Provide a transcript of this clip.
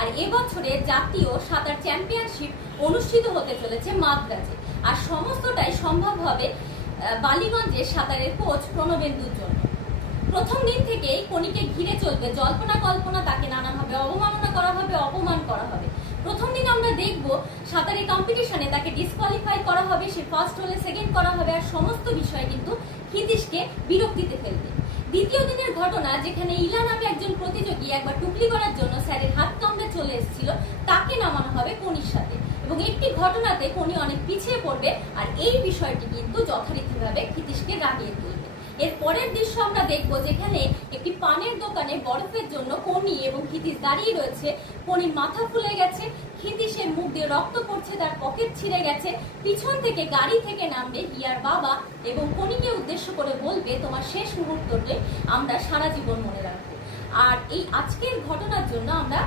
আর এবছরে জাতীয় সাঁতার চ্যাম্পিয়নশিপ অনুষ্ঠিত হতে চলেছে মাদ্রাজে। আর সমস্তটাই সম্ভব হবে বালিগঞ্জের সাঁতারের কোচ প্রণবেন্দুর জন্য। প্রথম দিন থেকেই কনিকে ঘিরে চলবে জল্পনা কল্পনা, তাকে নানাভাবে অবমাননা করা হবে, অপমান করা হবে। প্রথম দিন আমরা দেখব সাঁতারের কম্পিটিশনে তাকে ডিসকোয়ালিফাই করা হবে, সে ফার্স্ট হলে সেকেন্ড করা হবে, আর সমস্ত বিষয় কিন্তু ক্ষিতীশকে বিরক্তিতে ফেলবে। দ্বিতীয় দিনের ঘটনা, যেখানে ইলা নামে একজন প্রতিযোগী একবার টুকলি করার জন্য স্যারের হাত কামড়ে চলে এসেছিল, তাকে নামানো হবে কনির সাথে, এবং একটি ঘটনাতে কনি অনেক পিছিয়ে পড়বে, আর এই বিষয়টি কিন্তু যথারীতিভাবে ক্ষিতীশকে রাগিয়ে তুলবে। এর পরের দৃশ্য আমরা দেখবো, যেখানে একটি পানের দোকানে বরফের জন্য কনি এবং ক্ষিতীশ দাঁড়িয়ে রয়েছে। কনির মাথা ফুলে গেছে, ক্ষিতীশের মুখ দিয়ে রক্ত পড়ছে, তার পকেট ছিঁড়ে গেছে। পিছন থেকে গাড়ি থেকে নামবে হিয়ার বাবা এবং কনিকে উদ্দেশ্য করে বলবে, তোমার শেষ মুহূর্তটি আমরা সারা জীবন মনে রাখবো। আর এই আজকের ঘটনার জন্য আমরা